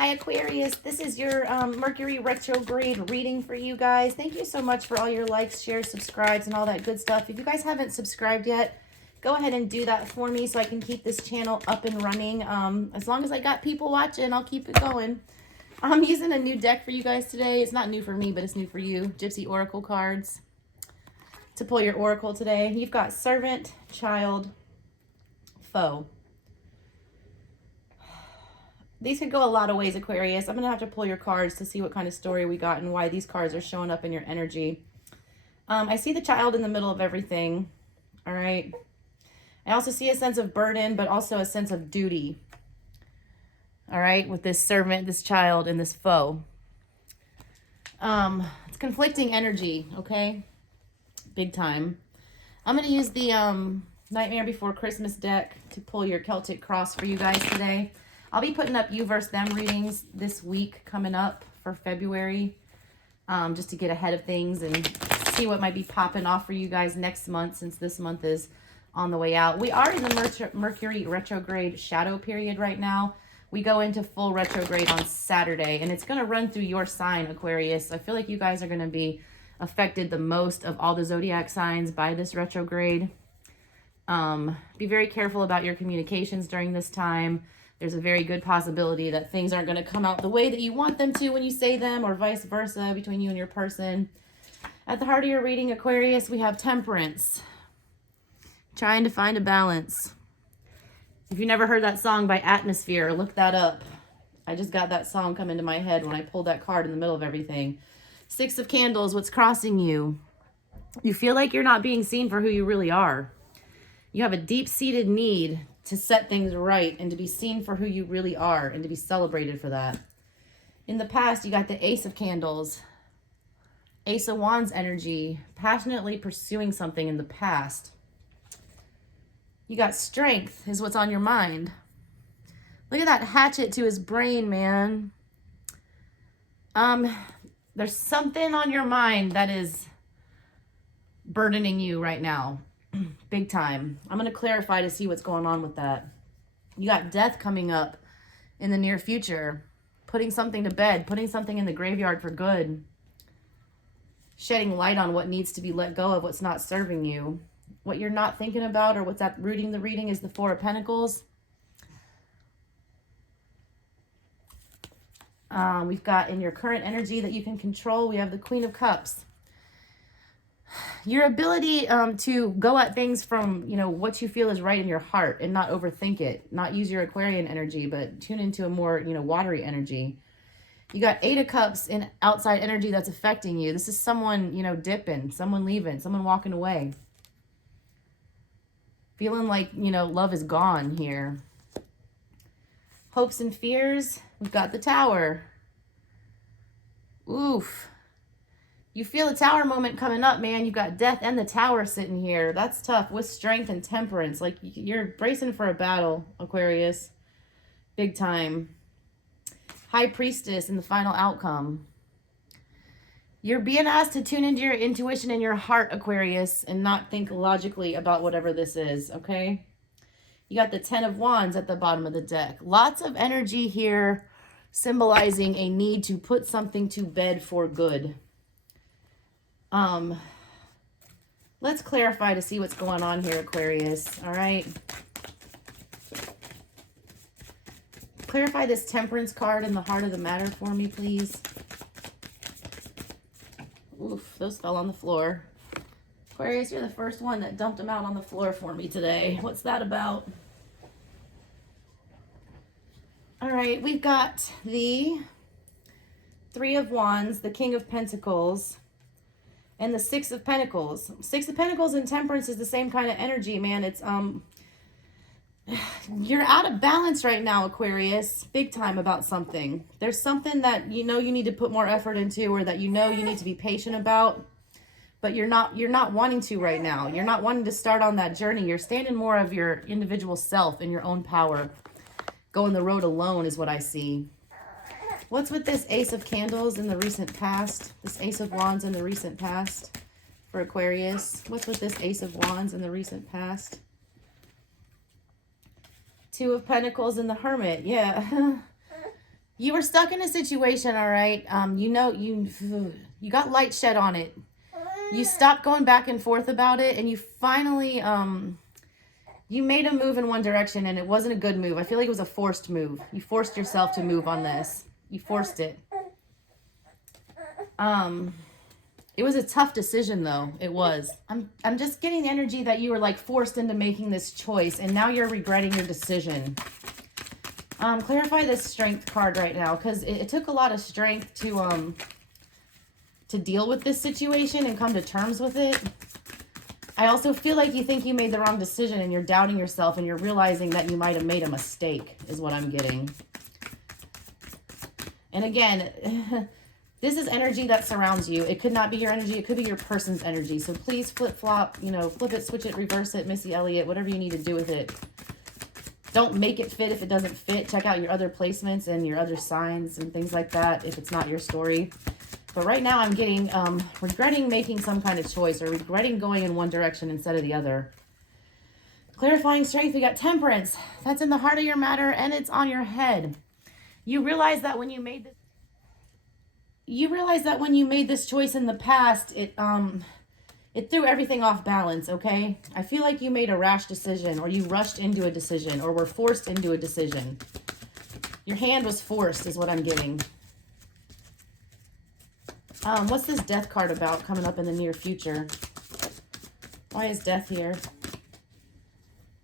Hi Aquarius, this is your Mercury retrograde reading for you guys. Thank you so much for all your likes, shares, subscribes, and all that good stuff. If you guys haven't subscribed yet, go ahead and do that for me so I can keep this channel up and running. As long as I got people watching, I'll keep it going. I'm using a new deck for you guys today. It's not new for me, but it's new for you. Gypsy Oracle cards to pull your Oracle today. You've got Servant, Child, Foe. These could go a lot of ways, Aquarius. I'm going to have to pull your cards to see what kind of story we got and why these cards are showing up in your energy. I see the child in the middle of everything. All right. I also see a sense of burden, but also a sense of duty. All right. With this servant, this child, and this foe. It's conflicting energy. Okay. Big time. I'm going to use the Nightmare Before Christmas deck to pull your Celtic Cross for you guys today. I'll be putting up you versus them readings this week coming up for February, just to get ahead of things and see what might be popping off for you guys next month, since this month is on the way out. We are in the Mercury retrograde shadow period right now. We go into full retrograde on Saturday, and it's going to run through your sign, Aquarius. I feel like you guys are going to be affected the most of all the zodiac signs by this retrograde. Be very careful about your communications during this time. There's a very good possibility that things aren't going to come out the way that you want them to when you say them, or vice versa between you and your person. At the heart of your reading, Aquarius, we have Temperance. Trying to find a balance. If you never heard that song by Atmosphere, look that up. I just got that song come into my head when I pulled that card in the middle of everything. Six of Candles, what's crossing you? You feel like you're not being seen for who you really are. You have a deep-seated need to set things right and to be seen for who you really are and to be celebrated for that. In the past, you got the Ace of Candles, Ace of Wands energy, passionately pursuing something in the past. You got Strength is what's on your mind. Look at that hatchet to his brain, man. There's something on your mind that is burdening you right now. Big time. I'm going to clarify to see what's going on with that. You got Death coming up in the near future. Putting something to bed. Putting something in the graveyard for good. Shedding light on what needs to be let go of, what's not serving you. What you're not thinking about, or what's uprooting the reading, is the Four of Pentacles. We've got in your current energy that you can control, we have the Queen of Cups. Your ability to go at things from, what you feel is right in your heart and not overthink it. Not use your Aquarian energy, but tune into a more, watery energy. You got Eight of Cups in outside energy that's affecting you. This is someone, dipping, someone leaving, someone walking away. Feeling like, love is gone here. Hopes and fears. We've got the Tower. Oof. You feel a Tower moment coming up, man. You've got Death and the Tower sitting here. That's tough with Strength and Temperance. Like, you're bracing for a battle, Aquarius. Big time. High Priestess in the final outcome. You're being asked to tune into your intuition and your heart, Aquarius, and not think logically about whatever this is, okay? You got the Ten of Wands at the bottom of the deck. Lots of energy here symbolizing a need to put something to bed for good. Let's clarify to see what's going on here, Aquarius. All right. Clarify this Temperance card in the heart of the matter for me, please. Oof, those fell on the floor. Aquarius, you're the first one that dumped them out on the floor for me today. What's that about? All right, we've got the Three of Wands, the King of Pentacles, and the Six of Pentacles. Six of Pentacles and Temperance is the same kind of energy, man. It's, you're out of balance right now, Aquarius. Big time about something. There's something that you need to put more effort into, or that you need to be patient about, but you're not wanting to right now. You're not wanting to start on that journey. You're standing more of your individual self and your own power. Going the road alone is what I see. What's with this Ace of Candles in the recent past? This Ace of Wands in the recent past for Aquarius. What's with this Ace of Wands in the recent past? Two of Pentacles and the Hermit. Yeah. You were stuck in a situation, all right? You know, you got light shed on it. You stopped going back and forth about it, and you finally, you made a move in one direction, and it wasn't a good move. I feel like it was a forced move. You forced yourself to move on this. You forced it. It was a tough decision, though. It was. I'm just getting the energy that you were like forced into making this choice, and now you're regretting your decision. Clarify this strength card right now, because it took a lot of strength to deal with this situation and come to terms with it. I also feel like you think you made the wrong decision, and you're doubting yourself, and you're realizing that you might have made a mistake, is what I'm getting. And again, this is energy that surrounds you. It could not be your energy. It could be your person's energy. So please flip-flop, you know, flip it, switch it, reverse it, Missy Elliott, whatever you need to do with it. Don't make it fit if it doesn't fit. Check out your other placements and your other signs and things like that if it's not your story. But right now I'm getting regretting making some kind of choice, or regretting going in one direction instead of the other. Clarifying strength, we got temperance. That's in the heart of your matter, and it's on your head. You realize that when you made this choice in the past, it threw everything off balance, okay? I feel like you made a rash decision, or you rushed into a decision, or were forced into a decision. Your hand was forced is what I'm getting. What's this death card about coming up in the near future? Why is death here?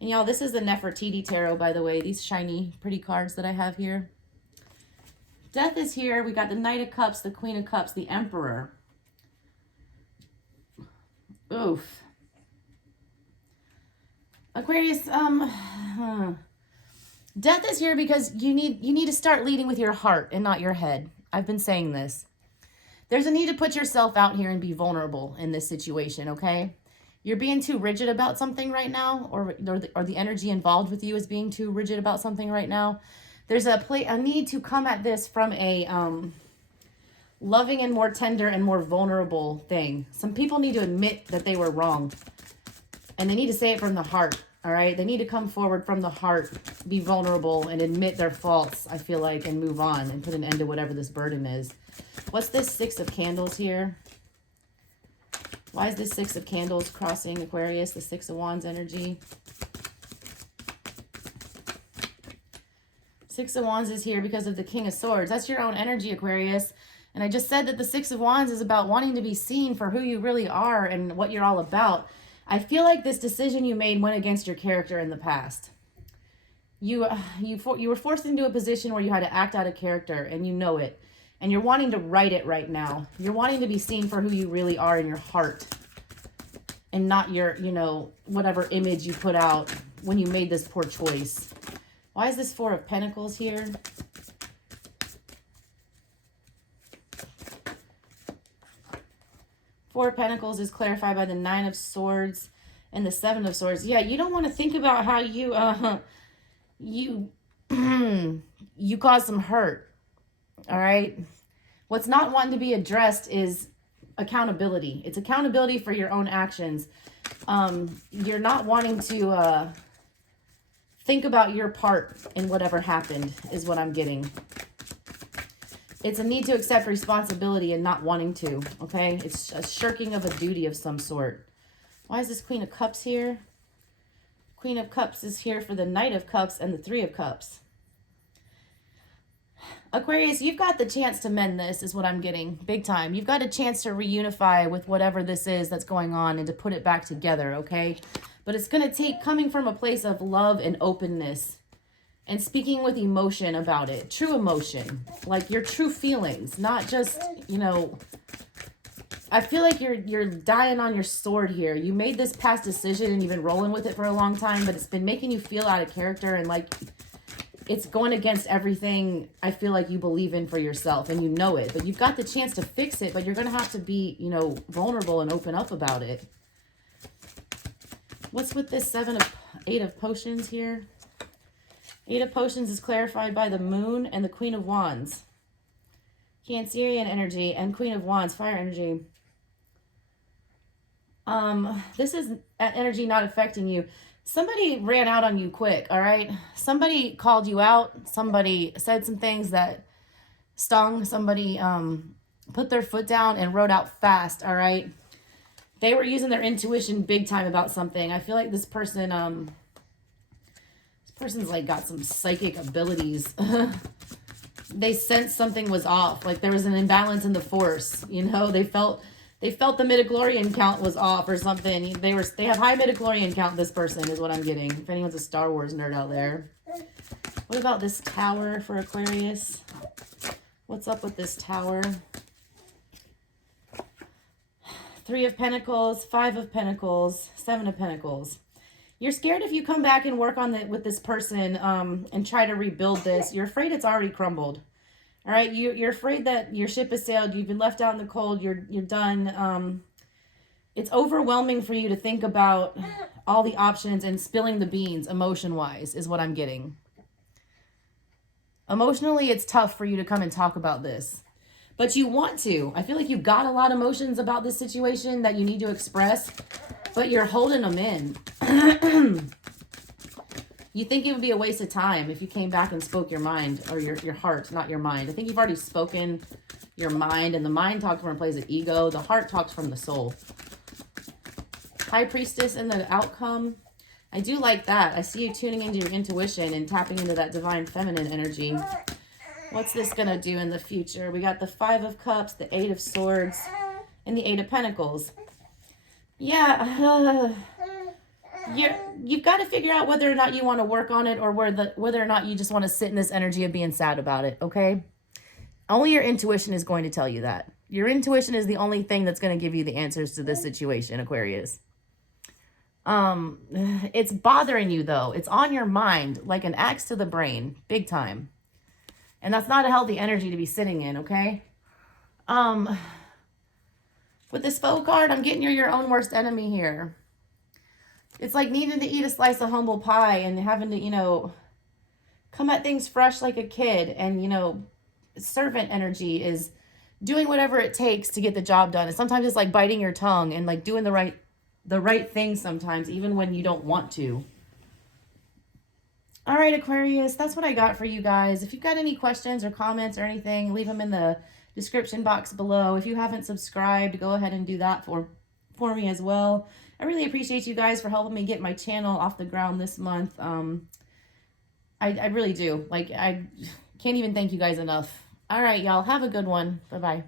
And y'all, this is the Nefertiti Tarot, by the way. These shiny, pretty cards that I have here. Death is here. We got the Knight of Cups, the Queen of Cups, the Emperor. Oof. Aquarius, death is here because you need to start leading with your heart and not your head. I've been saying this. There's a need to put yourself out here and be vulnerable in this situation, okay? You're being too rigid about something right now, or the energy involved with you is being too rigid about something right now. There's a need to come at this from a loving and more tender and more vulnerable thing. Some people need to admit that they were wrong, and they need to say it from the heart, all right? They need to come forward from the heart, be vulnerable, and admit their faults, I feel like, and move on and put an end to whatever this burden is. What's this Six of Candles here? Why is this Six of Candles crossing Aquarius, the Six of Wands energy? Six of Wands is here because of the King of Swords. That's your own energy, Aquarius. And I just said that the Six of Wands is about wanting to be seen for who you really are and what you're all about. I feel like this decision you made went against your character in the past. You were forced into a position where you had to act out of character, and you know it. And you're wanting to right it right now. You're wanting to be seen for who you really are in your heart, and not your, you know, whatever image you put out when you made this poor choice. Why is this Four of Pentacles here? Four of Pentacles is clarified by the Nine of Swords and the Seven of Swords. Yeah, you don't want to think about how you caused some hurt. All right. What's not wanting to be addressed is accountability. It's accountability for your own actions. You're not wanting to think about your part in whatever happened is what I'm getting. It's a need to accept responsibility and not wanting to, okay? It's a shirking of a duty of some sort. Why is this Queen of Cups here? Queen of Cups is here for the Knight of Cups and the Three of Cups. Aquarius, you've got the chance to mend this is what I'm getting. Big time. You've got a chance to reunify with whatever this is that's going on and to put it back together, okay? But it's going to take coming from a place of love and openness and speaking with emotion about it. True emotion. Like your true feelings. Not just, you know... I feel like you're dying on your sword here. You made this past decision and you've been rolling with it for a long time, but it's been making you feel out of character and like it's going against everything I feel like you believe in for yourself, and you know it. But you've got the chance to fix it, but you're going to have to be, you know, vulnerable and open up about it. What's with this Eight of Potions here? Eight of Potions is clarified by the Moon and the Queen of Wands. Cancerian energy and Queen of Wands, fire energy. This is energy not affecting you. Somebody ran out on you quick, all right? Somebody called you out. Somebody said some things that stung, somebody put their foot down and rode out fast, all right? They were using their intuition big time about something. I feel like this person's like got some psychic abilities. They sensed something was off, like there was an imbalance in the force, you know? They felt the midichlorian count was off or something. They have high midichlorian count, this person, is what I'm getting. If anyone's a Star Wars nerd out there. What about this tower for Aquarius? What's up with this tower? 3 of Pentacles, 5 of Pentacles, 7 of Pentacles. You're scared if you come back and work on with this person and try to rebuild this. You're afraid it's already crumbled. All right, you're afraid that your ship has sailed. You've been left out in the cold. You're done. It's overwhelming for you to think about all the options and spilling the beans emotion-wise is what I'm getting. Emotionally, it's tough for you to come and talk about this. But you want to. I feel like you've got a lot of emotions about this situation that you need to express, but you're holding them in. You think it would be a waste of time if you came back and spoke your mind, or your heart, not your mind. I think you've already spoken your mind, and the mind talks from a place of ego. The heart talks from the soul. High Priestess and the outcome. I do like that. I see you tuning into your intuition and tapping into that divine feminine energy. What's this going to do in the future? We got the 5 of Cups, the 8 of Swords, and the 8 of Pentacles. Yeah, you've got to figure out whether or not you want to work on it, or whether or not you just want to sit in this energy of being sad about it, okay? Only your intuition is going to tell you that. Your intuition is the only thing that's going to give you the answers to this situation, Aquarius. It's bothering you, though. It's on your mind, like an axe to the brain, big time. And that's not a healthy energy to be sitting in, okay? With this faux card, I'm getting you're your own worst enemy here. It's like needing to eat a slice of humble pie and having to, you know, come at things fresh like a kid. And, you know, servant energy is doing whatever it takes to get the job done. And sometimes it's like biting your tongue and like doing the right thing sometimes, even when you don't want to. All right, Aquarius, that's what I got for you guys. If you've got any questions or comments or anything, leave them in the description box below. If you haven't subscribed, go ahead and do that for me as well. I really appreciate you guys for helping me get my channel off the ground this month. I really do. Like, I can't even thank you guys enough. All right, y'all. Have a good one. Bye-bye.